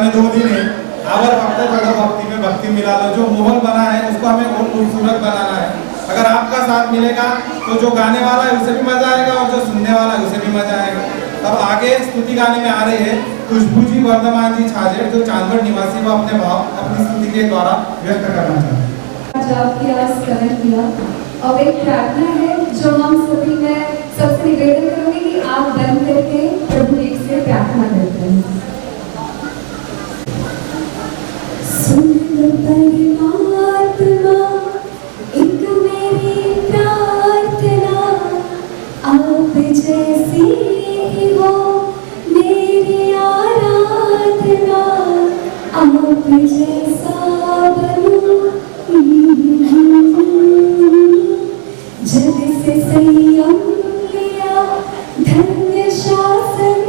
ने 2 दिन है आवर भक्त जगह भक्ति में भक्ति मिला लो। जो माहौल बना है उसको हमें और खूबसूरत बनाना है। अगर आपका साथ मिलेगा तो जो गाने वाला है उसे भी मजा आएगा और जो सुनने वाला है उसे भी मजा आएगा। तब आगे स्तुति गाने में आ रही है खुशबू जी वर्धमान जी छाजेड़, जो चांदगढ़ निवासी को अपने भाव अपनी स्तुति के द्वारा व्यक्त करना चाहते हैं। जाप किया, स्मरण किया। अब एक प्रार्थना है जो हम सभी में सबसे निवेदन करूंगी कि आप बंद करके प्रभु एक से प्रार्थना करते हैं। सुन लो परमात्मा एक मेरी प्रार्थना, आप जैसे ही हो मेरी आराधना, आप जैसा बनूं जग से संयम लिया, धन्य शासन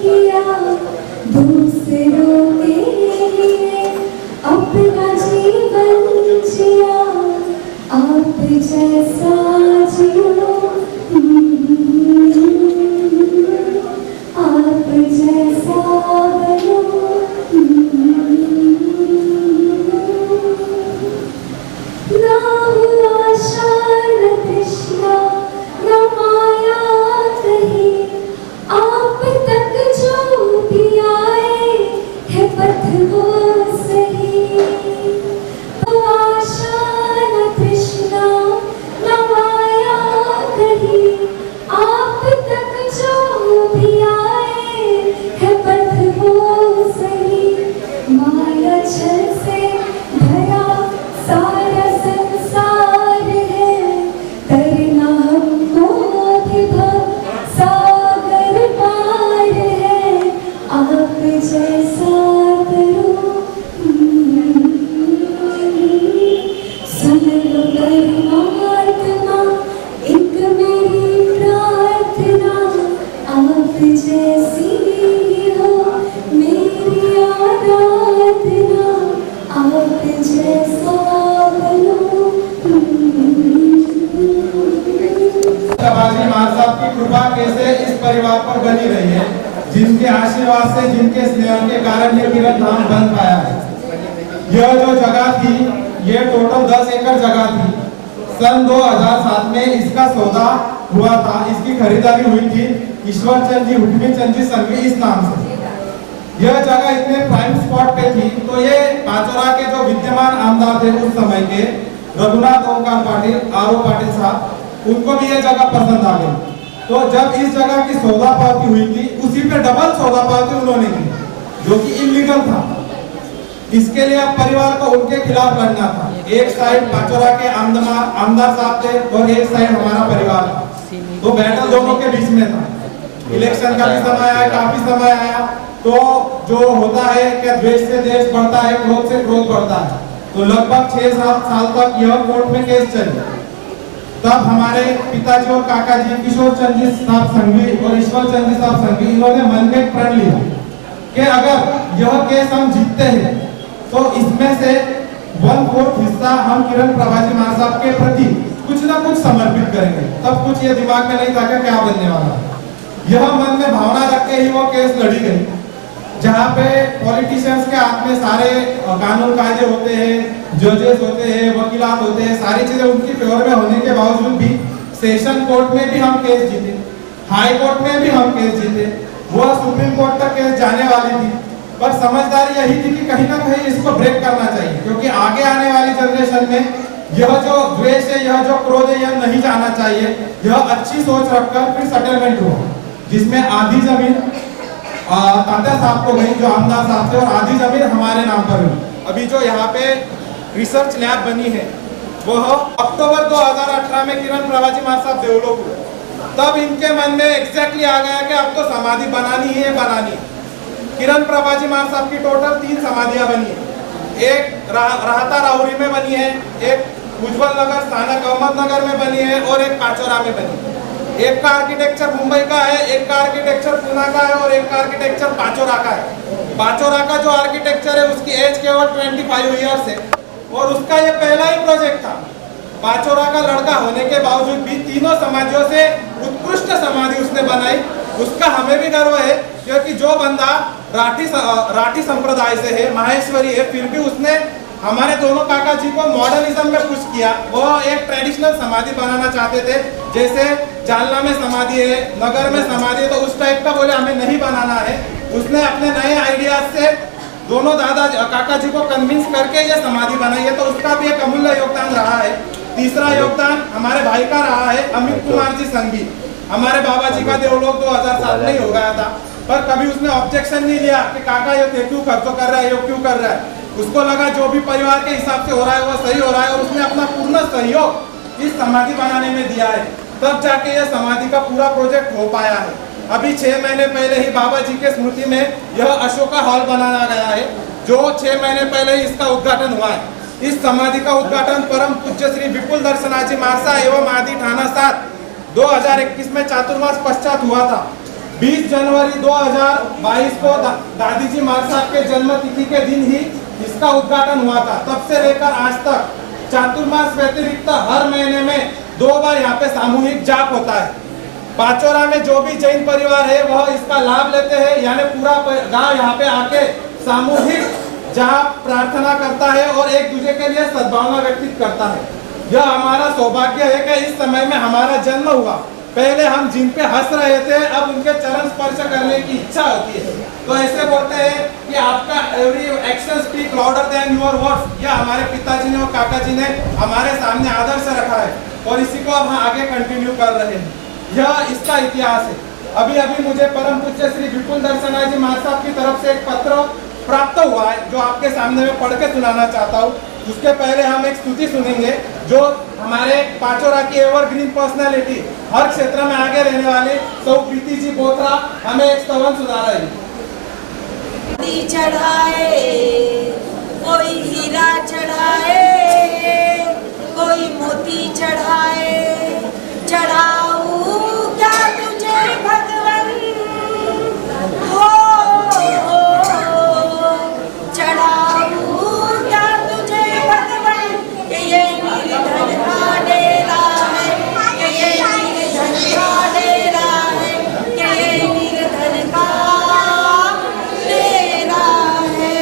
किया, दूसरों के लिए अपना जीवन जिया, आप जैसा जियो, आप जैसा बनो। ना हुआ आशा तृष्णा न माया कहीं, आप तक जो भी आए है पथ वो सही। तो आशा न तृष्णा न माया कहीं, आप तक जो भी आए है पथ वो सही। माया छल से भरा सारा संसार है, तरना हमको भी भव सागर पार है, आप जैसा करो। सुन लो परमात्मा एक मेरी प्रार्थना, आप जैसी ही हो मेरी आराधना, आप जैसा बाजी मार साहब की कृपा कैसे इस परिवार पर बनी रही है, जिनके आशीर्वाद से जिनके स्नेह के कारण ये किरण धाम बन पाया है। यह जो जगह थी ये टोटल 10 एकड़ जगह थी। सन 2007 में इसका सौदा हुआ था। इसकी खरीदारी हुई थी ईश्वर चंद जी हुटमी चंद जी संघवी इस नाम से। यह जगह इतने प्राइम स्पॉट पे थी तो ये पाचोरा के जो विद्यमान आमदार थे उस समय के रघुनाथ ओंकार पाटिल आर.ओ. पाटिल साहब, उनको भी ये जगह पसंद आ गई। तो जब इस जगह की सौदा पावती हुई थी उसी पे डबल सौदा पावती उन्होंने की, जो कि इलीगल था। इसके लिए अब परिवार को उनके खिलाफ लड़ना था। एक साइड पाचोरा के आमदार साहब थे और एक साइड हमारा परिवार था। तो बैटल दोनों के बीच में था। इलेक्शन का भी समय आया, काफी समय आया, तो जो होता है कि द्वेष से देश बढ़ता है, क्रोध से क्रोध बढ़ता है। तो लगभग 6-7 साल तक यह कोर्ट में केस चले। तब हमारे पिताजी और काका जी किशोर चंद जी साहब संघवी और ईश्वर चंद जी साहब संघवी, इन्होंने मन में प्रण लिया कि अगर यह केस हम जीतते हैं तो इसमें से 1/4 हिस्सा हम किरण प्रभाजी मार साहब के प्रति कुछ ना कुछ समर्पित करेंगे। तब कुछ ये दिमाग में नहीं था कि क्या बनने वाला। यह मन में भावना रख के ही वो केस लड़ी गई, जहाँ पे पॉलिटिशियंस के हाथ में सारे कानून कायदे होते हैं, जजेस होते हैं, वकीलात होते हैं, सारी चीजें उनकी फेवर में होने के बावजूद भी सेशन कोर्ट में भी हम केस जीते, हाई कोर्ट में भी हम केस जीते, वो सुप्रीम कोर्ट तक केस जाने वाली थी। पर समझदारी यही थी कि कहीं ना कहीं इसको ब्रेक करना चाहिए, क्योंकि आगे आने वाली जनरेशन में यह जो द्वेष है, यह जो क्रोध है, यह नहीं जाना चाहिए। यह अच्छी सोच रखकर फिर सेटलमेंट हुआ, जिसमें आधी जमीन तात्या साहब को गई जो आमदार साहब थे, और आधी जमीन हमारे नाम पर हुई। अभी जो यहाँ पे रिसर्च लैब बनी है वह अक्टूबर 2018 में किरण प्रभाजी मार साहब डेवलप हुए। तब इनके मन में एग्जैक्टली आ गया कि अब तो समाधि बनानी है, बनानी है। किरण प्रभाजी मार साहब की टोटल 3 समाधियां बनी है। एक राहता राहुरी में बनी है, एक उज्जवल नगर स्थानक अहमदनगर में बनी है और एक पाचोरा में बनी है। एक का आर्किटेक्चर मुंबई का है, एक का आर्किटेक्चर पुणे का है और एक का आर्किटेक्चर पाचोरा का है। पाचोरा का जो आर्किटेक्चर है उसकी एज केवल 25 ईयर्स है और उसका ये पहला ही प्रोजेक्ट था। पाचोरा का लड़का होने के बावजूद भी तीनों समाधियों से उत्कृष्ट समाधि उसने बनाई उसका हमें भी गर्व है, क्योंकि जो बंदा राठी संप्रदाय से है, माहेश्वरी है, फिर भी उसने हमारे दोनों काका जी को मॉडर्निज्म में पुश किया। वो एक ट्रेडिशनल समाधि बनाना चाहते थे, जैसे जालना में समाधि है, नगर में समाधि है, तो उस टाइप का बोले हमें नहीं बनाना है। उसने अपने नए आइडियाज से दोनों काका जी को कन्विंस करके ये समाधि बनाई है, तो उसका भी एक अमूल्य योगदान रहा है। तीसरा योगदान हमारे भाई का रहा है, अमित कुमार जी संघी। हमारे बाबा जी का देवलोक 2007 में ही हो गया था, पर कभी उसने ऑब्जेक्शन नहीं लिया कि काका ये क्यों खर्च कर रहा है, ये क्यों कर रहा है। उसको लगा जो भी परिवार के हिसाब से हो रहा है वो सही हो रहा है, और उसने अपना पूर्ण सहयोग इस समाधि बनाने में दिया है। तब जाके ये समाधि का पूरा प्रोजेक्ट हो पाया है। अभी 6 महीने पहले ही बाबा जी के स्मृति में यह अशोका हॉल बनाया गया है, जो 6 महीने पहले ही इसका उद्घाटन हुआ है। इस समाधि का उद्घाटन परम पूज्य श्री विपुल दर्शनाजी महाराज एवं आदि थाना 7 2021 में चातुर्मास पश्चात हुआ था। 20 जनवरी 2022 को दादी जी महाराज साहब के जन्म तिथि के दिन ही इसका उद्घाटन हुआ था। तब से लेकर आज तक चातुर्मास व्यतिरिक्त हर महीने में 2 बार यहाँ पे सामूहिक जाप होता है। पाचोरा में जो भी जैन परिवार है वह इसका लाभ लेते हैं, यानी पूरा गांव यहाँ पे आके सामूहिक जाप प्रार्थना करता है और एक दूसरे के लिए सद्भावना व्यक्त करता है। यह हमारा सौभाग्य है कि इस समय में हमारा जन्म हुआ। पहले हम जिन पे हंस रहे थे, अब उनके चरण स्पर्श करने की इच्छा होती है। तो ऐसे बोलते हैं कि आपका every action speak louder than your words. यह हमारे पिताजी ने और काका जी ने हमारे सामने आदर्श रखा है, और इसी को अब हम आगे कंटिन्यू कर रहे हैं। यह इसका इतिहास है। अभी अभी मुझे परम पूज्य श्री विपुल दर्शनाजी महाराज साहब की तरफ से एक पत्र प्राप्त हुआ है, जो आपके सामने में पढ़ के सुनाना चाहता हूँ। उसके पहले हम एक स्तुति सुनेंगे, जो हमारे पाचोरा की एवरग्रीन पर्सनालिटी, हर क्षेत्र में आगे रहने वाले सौ प्रीति जी बोथरा हमें एक स्तवन सुना रहे हैं। चढ़ाए कोई हीरा चढ़ाए, कोई मोती चढ़ाए, चढ़ाऊं क्या तुझे भगवन हो, चढ़ाऊं क्या तुझे भगवन, कि ये निर्धन का डेरा है, कि ये निर्धन का डेरा है, कि ये निर्धन का डेरा है।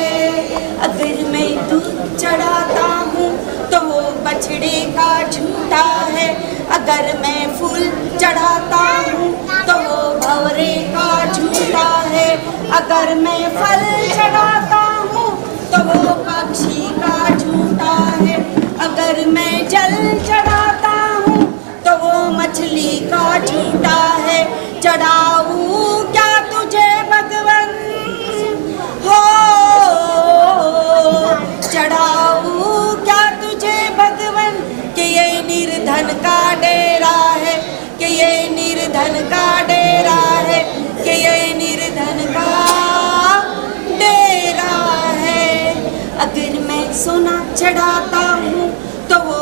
अगर मैं दूध चढ़ाता हूँ तो वो बछड़े का झूठा है, अगर मैं फूल चढ़ाता हूँ तो वो भंवरे का झूठा है, अगर मैं फल चढ़ाता हूँ तो वो पक्षी का झूठा है, अगर मैं जल चढ़ाता हूँ तो वो मछली का झूठा है। चढ़ाऊं क्या तुझे भगवन हो, चढ़ाऊं क्या तुझे भगवन, कि ये निर्धन का डेरा है, कि ये निर्धन का डेरा है, कि ये निर्धन का डेरा है। अगर मैं सोना चढ़ाता हूँ तो वो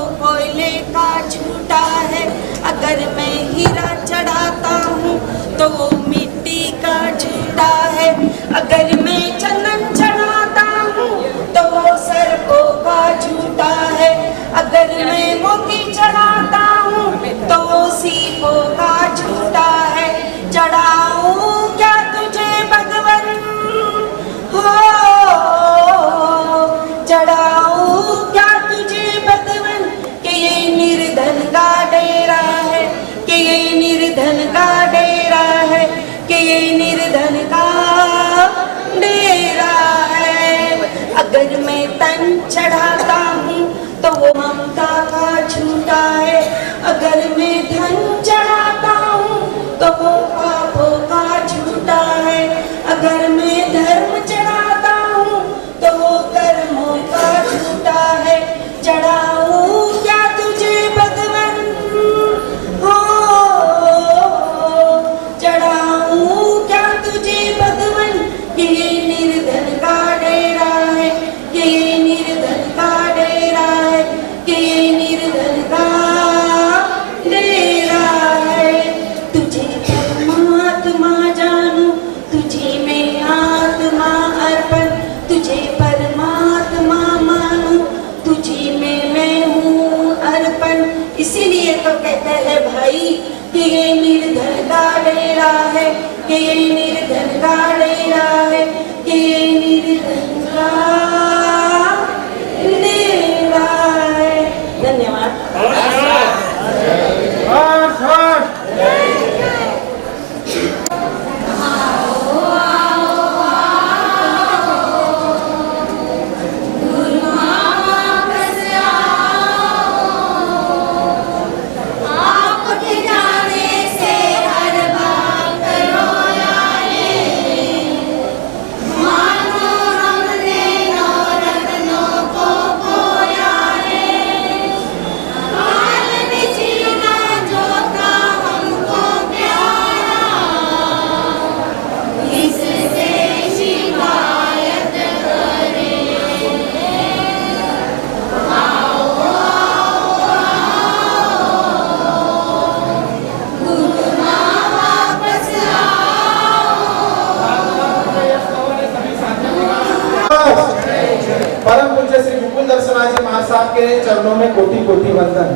साहब के चरणों में कोटि कोटि वंदन।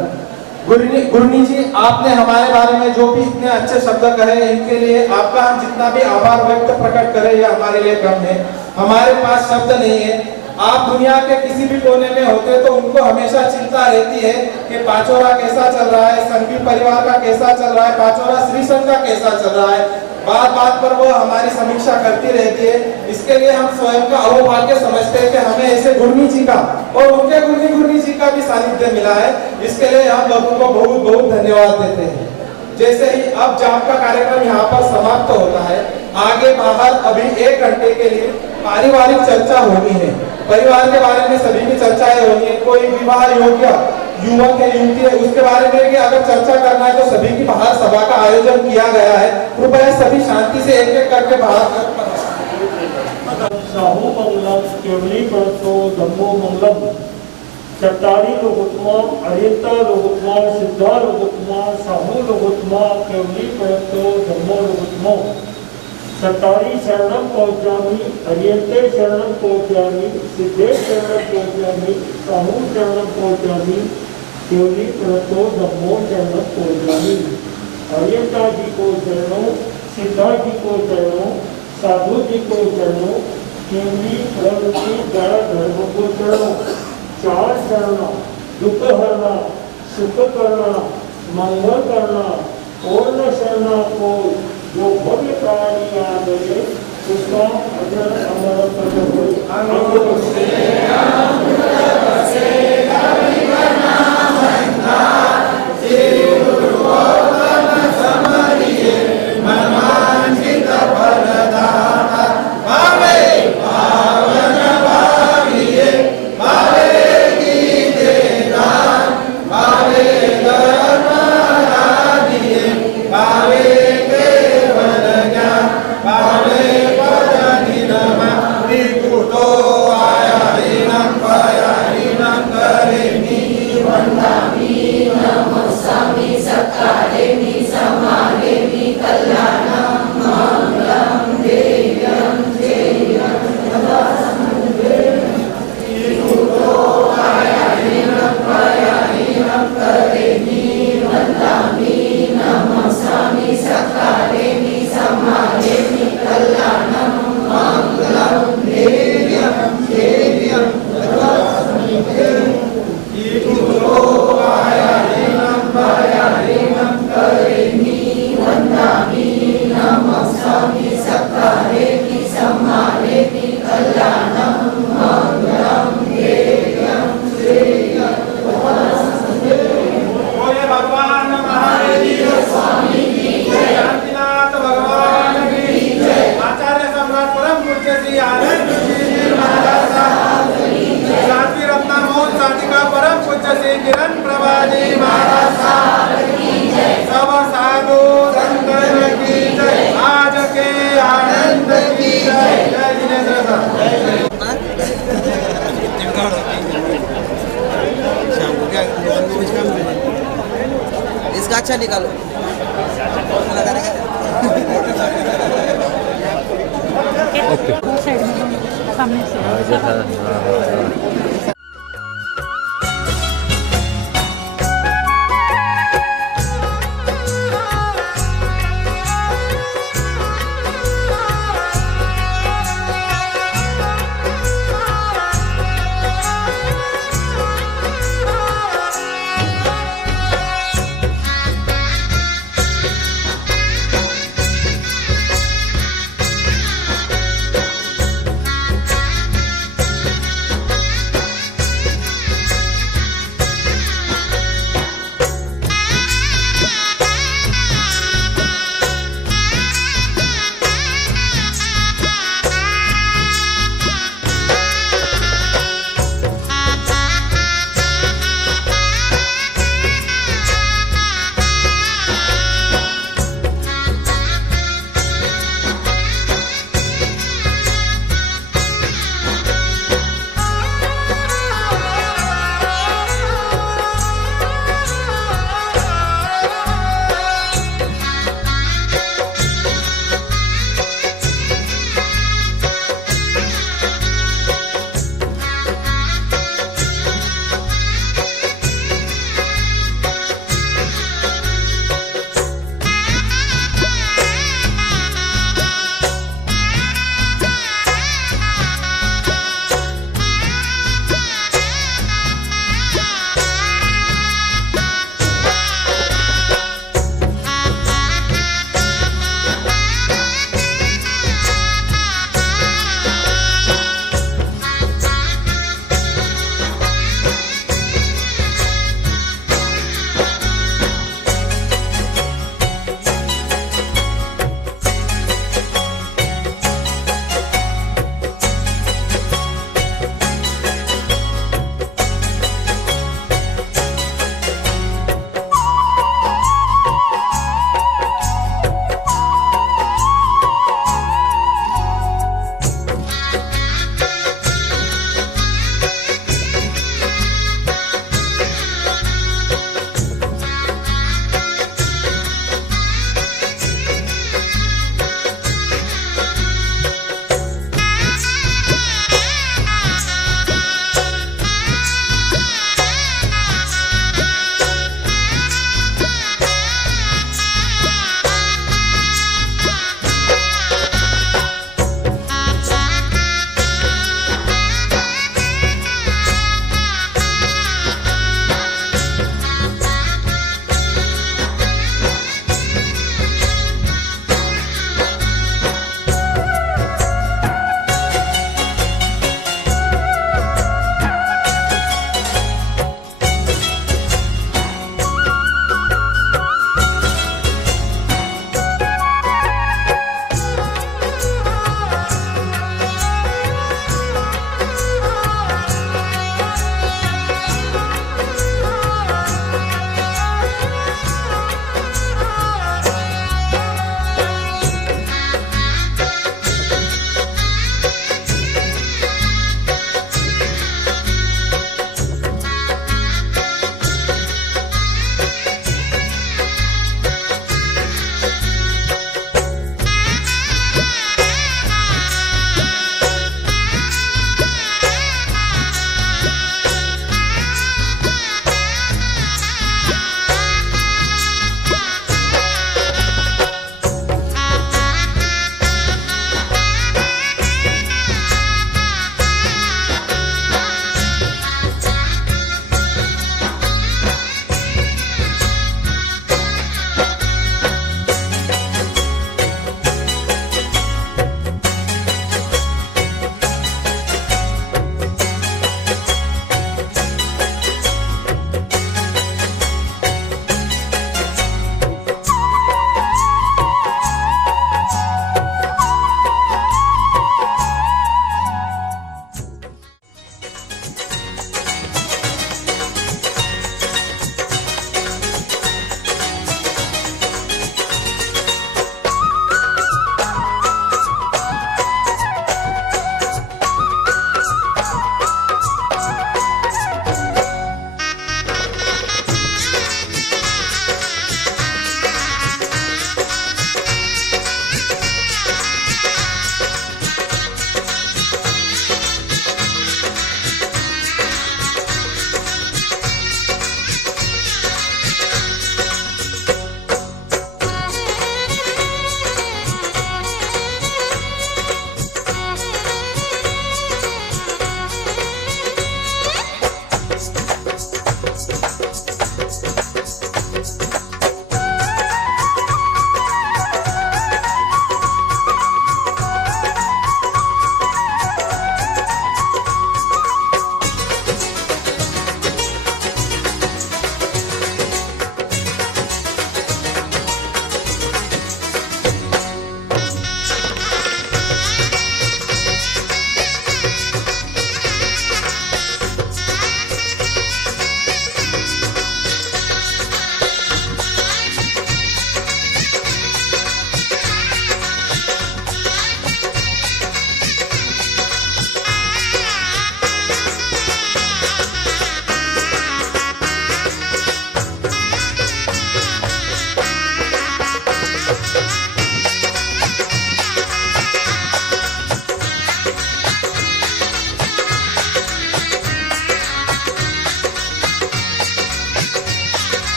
गुरनी जी, आपने हमारे बारे में जो भी इतने अच्छे शब्द कहे, इनके लिए आपका हम जितना भी आभार व्यक्त प्रकट करें, यह हमारे लिए कम है। हमारे पास शब्द नहीं है। आप दुनिया के किसी भी कोने में होते तो उनको हमेशा चिंता रहती है कि पाचोरा कैसा चल रहा है, संघी परिवार का कैसा चल रहा है, पाचोरा श्री संघ का कैसा चल रहा है। बात बात पर वो हमारी समीक्षा करती रहती है। इसके लिए हम स्वयं का अहोभाग्य समझते हैं कि हमें ऐसे गुरनी जी का और उनके गुरनी जी का भी सानिध्य मिला है। इसके लिए हम लोगों को बहुत बहुत धन्यवाद देते हैं। जैसे ही अब जाप का कार्यक्रम यहाँ पर समाप्त होता है, आगे बाहर अभी 1 घंटे के लिए पारिवारिक चर्चा होनी है। परिवार के बारे में सभी की चर्चाएं होनी है। कोई विवाह योग्य युवक है, युवती है, उसके बारे में कि अगर चर्चा करना है तो सभी की बाहर सभा का आयोजन किया गया है। कृपया सभी शांति से एक एक करके बाहर। साहू मंगलम केवली परतो धम्मो मंगलम चट्टारी लोगोत्मा अरियता लोगोत्मा सिद्धा लोगोत्मा साहू लोगोत्मा केवली परतो धम्मो लोगोत्मा चट्टारी शरणम पहुंचामी अरियते शरणम पहुंचामी सिद्धे शरणम पहुंचामी साहू शरणम पहुंचामी केवली परतो धम्मो शरणम पहुंचामी। अरियता जी को शरणों, सिद्धा जी को शरणों, साधु जी को शरणों, केवली प्रवृत्ति जड़ धर्म को शरणों। 4 शरणा, दुख हरना, सुख करना, मंगल करना, पूर्ण शरणा को जो भव्य प्राणी याद है उसका अजर अमर इसका अच्छा निकालो। सामने से